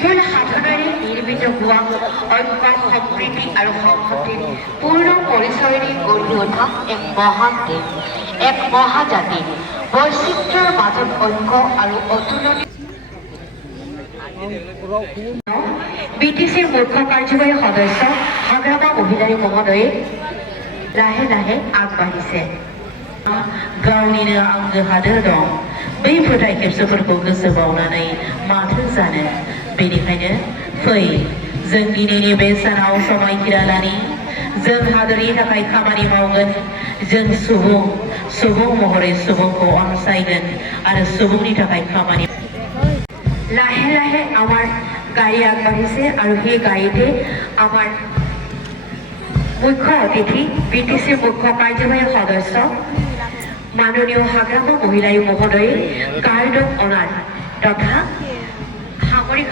কেৱল সাধনাৰে নিৰ্মিত হোৱা ঐক্য সম্প্ৰীতি আৰু সংহতিৰ পূৰ্ণ পৰিচয়েৰে গঢ়ি উঠা এক মহান দেশ, এক মহাজাতি, বৈচিত্ৰ্যৰ মাজত ঐক্য আৰু অতুলনীয় BTCৰ মুখ্য কাৰ্যবাহী সদস্য হাগ্ৰামা মহিলাই মহোদয়ে লাহে লাহে আগবাঢ়িছে। गावनिनो आंगो हादोर दं, बै फोथाय खेबसोफोरखौ गोसो बावनानै माथो जानो। बेनिखायनो फै जों दिनैनि बे सानाव समायखिरा लानि, जों हादोरनि थाखाय खामानि मावगोन, जों सुबुं महरै सुबुंखौ अनसायगोन आरो सुबुंनि थाखाय खामानि। লাহে লাহে আমাৰ গাড়ী আগবাঢ়িছে আৰু সেই গাড়ীতে আমাৰ মুখ্য অতিথি BTCৰ মুখ্য কাৰ্যবাহী সদস্য মাননীয় হাগ্ৰামা মহিলাই মহোদয়ে গাৰ্ডক অনাৰ তথা সামৰিক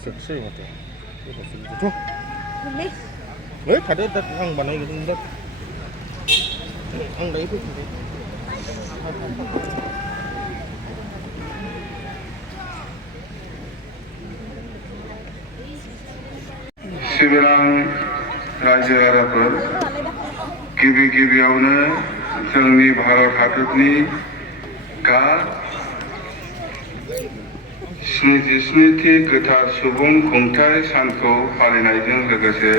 Seksi mati. Tuh. Weh, ada ang banai gitu ndak. Ang dai itu. सिबिरां रायजो राजाफोर गिबियावनो जोंनि भारत हादरनि स्निजिस्निथि गोथार सुबुं खुंथाय सानखौ फालिनायजों लोगोसे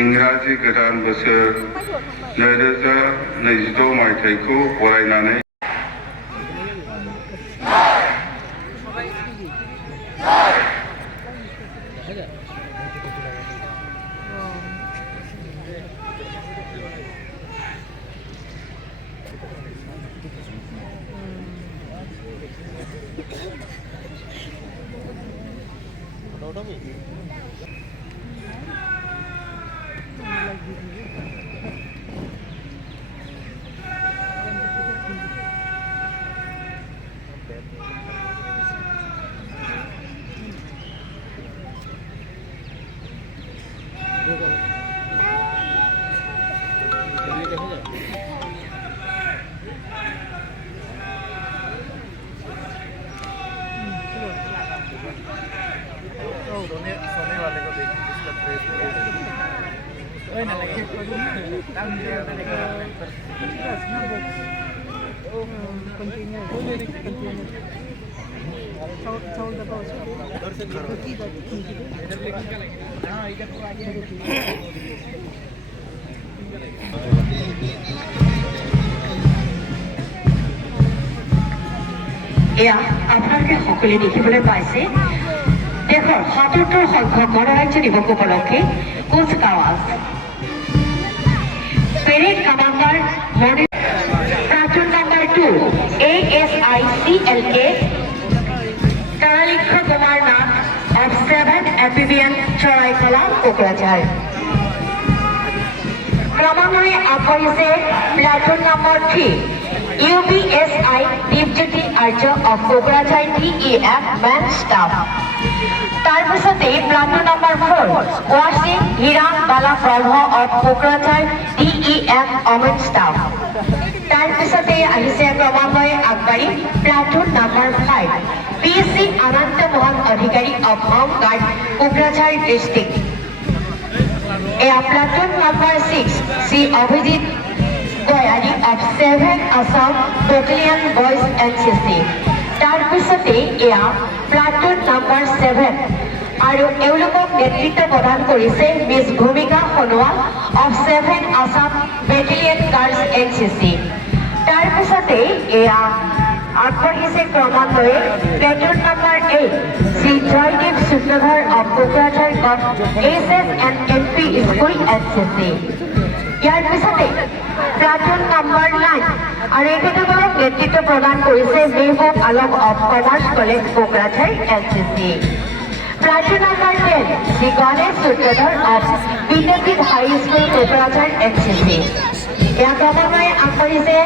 इंराजि गोदान बोसोर 2026 मायथाइखौ बरायनानै सोने वाले को देख इसका प्रेस ओए ना लगे काम दिया এয়া আপোনালোকে সকলোৱে দেখিবলৈ পাইছে দেশৰ ৭৭ সংখ্যক গণৰাজ্য দিৱস উপলক্ষে কুচকাৱাজ parade commander platoon number 2 ASICLK তাৰালিক্ষ Kumar Nath of 7th Amphibian Charaikala Kokrajhar ক্ৰমান্বয়ে আগবাঢ়িছে platoon number 3 UBSI Deepjyoti Archer of Kokrajhar DEF Man Staff. তাৰপিছতে platoon number 4 Washing Hiran Bala Brahma of Kokrajhar DEF Women Staff. তাৰপিছতে আহিছে ক্ৰমান্বয়ে আগবাঢ়ি platoon number 5 PC Anant Mohan Adhikari of Home Guard Kokrajhar District. এয়া platoon number 6 C Abhijit Goyali of 7th Assam Battalion Boys NCC. তাৰ পিছতে এয়া platoon number 7 আৰু এওঁলোকক নেতৃত্ব প্ৰদান কৰিছে Miss Bhumika Sonowal of 7 Assam battalion girls NCC। তাৰ পিছতে এয়া আগবাঢ়িছে ক্ৰমান্বয়ে platoon number 8 Shri Joydev Sutradhar of Kokrajhar gov SS&MP school NCC। ইয়াৰ পিছতে প্লাটুন নাম্বাৰ 9 আৰু এখেতসকলক নেতৃত্ব প্ৰদান কৰিছে Mehboob Alam of commerce college Kokrajhar NCC। Platoon number 10 Shri Ganesh Sutradhar of Vidyapith high school Kokrajhar NCC। এয়া ক্ৰমান্বয়ে আগবাঢ়িছে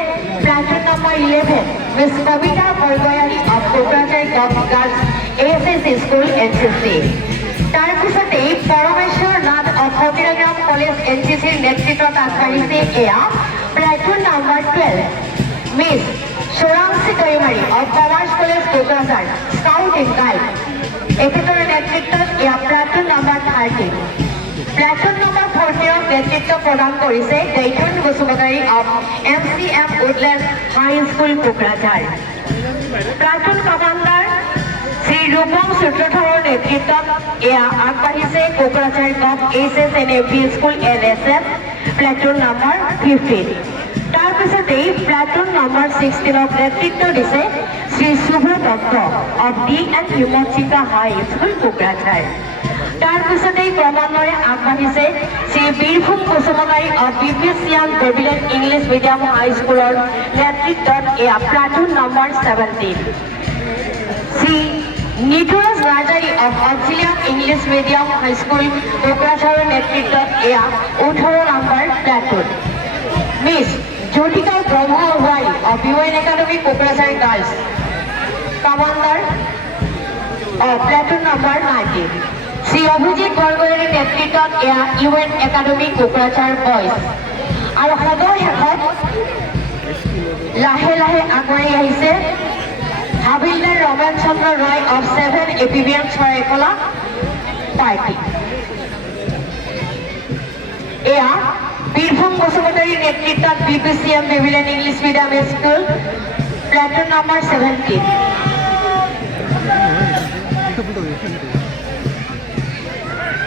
platoon number 11 Miss Kabita Borgoyari of Kokrajhar gov girls ASS school NCC। তাৰ পিছতে পৰমেশ্বৰ নাথ অফ হবিৰাগ্ৰাম কলেজ NCCৰ নেতৃত্বত আগবাঢ়িছে এয়া platoon number 12 miss Sorangshi Daimary of commerce college Kokrajhar scout and guide. এখেতৰ নেতৃত্বত এয়া প্লাটুন নাম্বাৰ 30। প্লাটুন নাম্বাৰ 14ক নেতৃত্ব প্ৰদান কৰিছে Daithun Basumatary of MCM Woodland high school Kokrajhar. Platoon commander Shri Rupam সূত্ৰধৰৰ নেতৃত্বত এয়া আগবাঢ়িছে Kokrajhar gov SS&MP school LSF platoon number 15। তাৰ পিছতেই প্লাটুন নাম্বাৰ 16ক নেতৃত্ব দিছে Shri Subha Dutta of D&M Himchika high school Kokrajhar. তাৰ পিছতেই ক্ৰমান্বয়ে আগবাঢ়িছে Shri Birbhum Basumatary of BPCM Babylon English medium high স্কুলৰ নেতৃত্বত এয়া platoon number 17। Shri Nituraj Narzary of Auxilium English medium high school কোকৰাঝাৰৰ নেতৃত্বত এয়া 18 number platoon. Miss Jyotika Brahmawary of UN academy Kokrajhar girls commander platoon number 19। Shri Abhijit বৰগয়াৰীৰ নেতৃত্বত এয়া UN একাডেমি কোকৰাঝাৰ বয়জ। আৰু সদৌ শেষত লাহে লাহে আগুৱাই আহিছে হাবিলদাৰ Ramen Chandra Roy of 7 APBM Charaikala party. এয়া বীৰভূম বসুমতাৰীৰ নেতৃত্বত BPCM Babylon English medium school platoon number 17।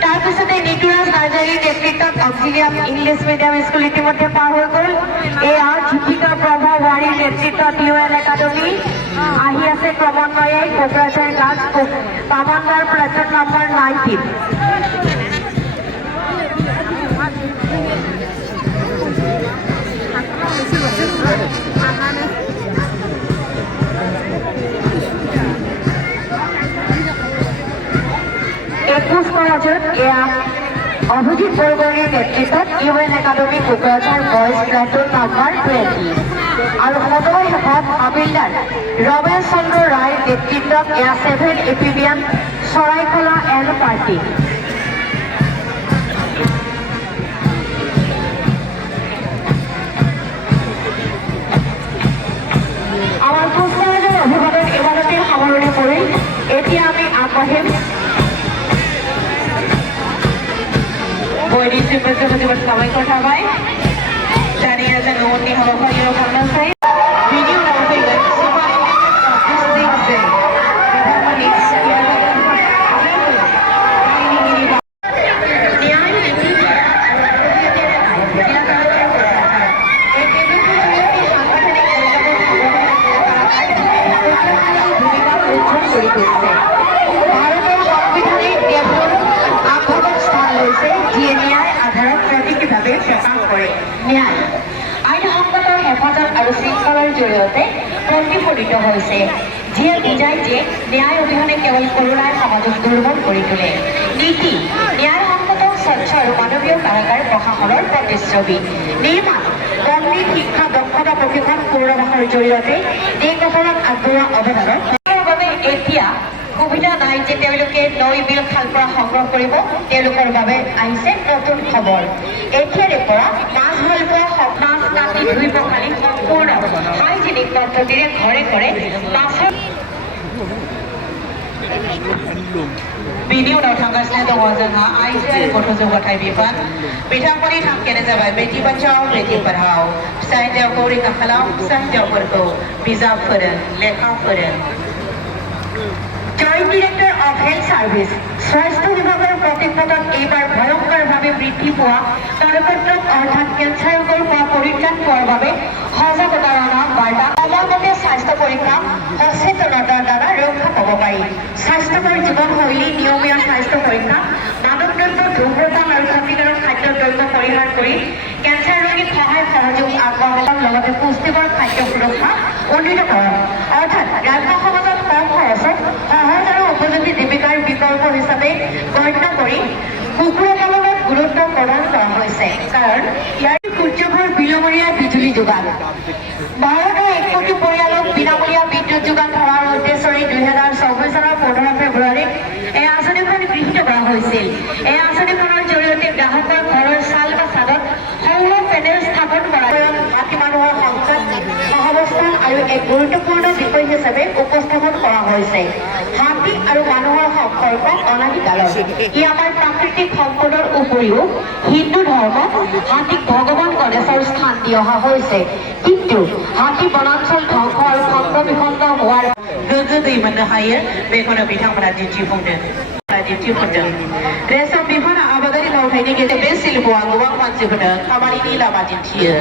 তাৰ পিছতে নিতুৰাজ নাৰ্জাৰীৰ নেতৃত্বত অক্সিলিয়াম ইংলিছ মিডিয়াম স্কুল ইতিমধ্যে পাৰ হৈ গ'ল। এয়া জ্যোতিকা ব্ৰহ্মৱাৰীৰ নেতৃত্বত UN একাডেমি আহি আছে ক্ৰমান্বয়ে Kokrajhar girls commander platoon number 19। কুচকাৱাজত এয়া অভিজিৎ বৰগয়াৰীৰ নেতৃত্বত UN academy Kokrajhar boys platoon number 20। আৰু সদৌ শেষত হাবিলদাৰ ৰমেন চন্দ্ৰ ৰায়ৰ নেতৃত্বত এয়া 7 APBM চৰাইকলা L পাৰ্টি। আমাৰ কুচকাৱাজৰ অভিবাদন ইমানতে সামৰণি পৰিল। এতিয়া আমি আগবাঢ়িম বৈদিক সচিবৰ সাময়িকৰ সভাই জানি আছে নমনি হাবাফাৰীৰ ভালনাচাই ভিডিও নামফাইগৈ হেফাজত আৰু শৃংখলাৰ জৰিয়তে প্ৰতিফলিত হৈছে, যিয়ে বুজায় যে ন্যায় অবিহনে কেৱল কৰোণাই সমাজক দুৰ্বল কৰি তোলে। নীতি ন্যায়সংগত স্বচ্ছ আৰু মানৱীয় কাৰাগাৰ প্ৰশাসনৰ প্ৰতিচ্ছবি নিৰ্মাণ কমপ্লিট শিক্ষা দক্ষতা প্ৰশিক্ষণ পৌৰবাসৰ জৰিয়তে দেশ গঠনত আগবঢ়োৱা অৱদানৰ বাবে এতিয়া সুবিধা নাই যে তেওঁলোকে নৈ বিল খাল পৰা সংগ্ৰহ কৰিব। তেওঁলোকৰ বাবে আহিছে নতুন খবৰ। এতিয়াৰে পৰা মাছ ভাল পোৱা মাছ কাটি ধুই পখালি সম্পূৰ্ণ হাইজেনিক পদ্ধতিৰে ঘৰে ঘৰে মাছৰ बिनि उनाव थांगासिनो दङ जोंहा आइजो गथ' जौगाथाय बिफान बिथांमोननि थांखियानो जाबाय बेटि बाचाओ बेटि पढ़ाओ। फिसा हिन्जावखौ रैखा खालाम, फिसा हिन्जावफोरखौ बिजाब फोरों, लेखा फोरों। Joint director of health service স্বাস্থ্য বিভাগৰ প্ৰতিবেদনত এইবাৰ ভয়ংকৰভাৱে বৃদ্ধি পোৱা কৰ্কট অৰ্থাৎ কেঞ্চাৰ ৰোগৰ পৰা পৰিত্ৰাণ পোৱাৰ বাবে সজাগতাৰ বাৰ্তা সময়মতে স্বাস্থ্য পৰীক্ষা সচেতনতাৰ দ্বাৰা ৰক্ষা পাব পাৰি স্বাস্থ্যকৰ জীৱনশৈলী নিয়মীয়া স্বাস্থ্য পৰীক্ষা মাদক দ্ৰব্য ধূম্ৰপান আৰু ক্ষতিকাৰক খাদ্য দ্ৰব্য পৰিহাৰ কৰি কেঞ্চাৰ ৰোগীক সহায় সহযোগ আগবঢ়াবৰ লগতে পুষ্টিকৰ খাদ্য সুৰক্ষা উন্নীতকৰণ অৰ্থাৎ গ্ৰাম্য সমাজত কম খৰচত সহজ আৰু উপযোগী জীৱিকাৰ বিকল্প হিচাপে গণ্য কৰি কুকুৰা পালনত গুৰুত্ব প্ৰদান কৰা হৈছে কাৰণ ইয়াৰ সূৰ্যঘৰ বিনামূলীয়া বিজুলী যোগান ভাৰতৰ 1 কোটি পৰিয়ালক বিনামূলীয়া বিদ্যুৎ যোগান ধৰাৰ উদ্দেশ্যৰে 2024 চনৰ 15 ফেব্ৰুৱাৰীত এই আঁচনিখন গৃহীত কৰা হৈছিল এই আঁচনিখনৰ জৰিয়তে গ্ৰাহকৰ ঘৰৰ চাল বা ছাদত সৌৰ পেনেল স্থাপন কৰা মাটি মানুহৰ সংখ্যাত সহাৱস্থান আৰু এক গুৰুত্বপূৰ্ণ বিষয় হিচাপে উপস্থাপন কৰা হৈছে হাতী আৰু মানুহৰ সম্পৰ্ক অনাদিকালৰ ই আমাৰ প্ৰাকৃতিক সম্পদৰ উপৰিও হিন্দু ধৰ্মত হাতীক ভগৱান গণেশৰ স্থান দি অহা হৈছে কিন্তু হাতী বনাঞ্চল ধ্বংস আৰু খণ্ড বিখণ্ড হোৱাৰ गोग्गो दै मोननो हायो बेखौनो बिथांमोना दिन्थिफुंदों रेशम बिफाना आबादारि मावथायनि गेजेरजों बे शिल्पआ गोबां मानसिफोरनो खामानिनि लामा दिन्थियो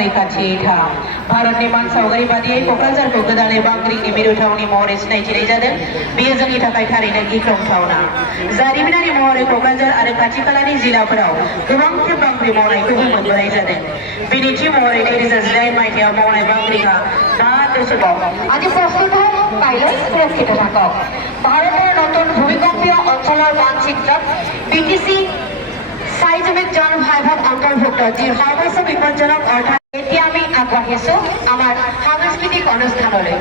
रैखाथि थाम भारतनि मान सावगारि बादियै क'क्राझारखौ गोदानै बांग्रिनि मिरुथावनि महरै सिनायथिनाय जादों बेयो जोंनि थाखाय थारैनो गिख्रंथावना जारिमिनारि महरै क'क्राझार आरो खाथि खालानि जिल्लाफोराव गोबां खेब बांग्रि मावनायखौबो मोनबोनाय जादों बिदिन्थि महरै 2018 मायथाइयाव मावनाय बांग्रिआ 5.9 আজি প্ৰস্তুত পাইলট সুৰক্ষিত থাকক ভাৰতৰ নতুন ভূমিকম্পীয় অঞ্চলৰ মানচিত্ৰত বিটিচি চাইজমিক জন ভাইভাগ অন্তৰ্ভুক্ত যি সৰ্বোচ্চ বিপজ্জনক অৰ্থাৎ এতিয়া আমি আগবাঢ়িছো আমাৰ সাংস্কৃতিক অনুষ্ঠানলৈ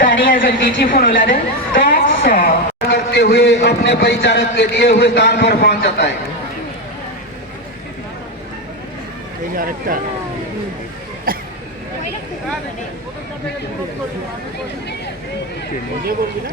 दानिया जों दिन्थिफुंनो लादों करते हुए अपने परिचारक के दिए हुए स्थान पर पहुंच जाता है এই আরেকটা নিজে করবি না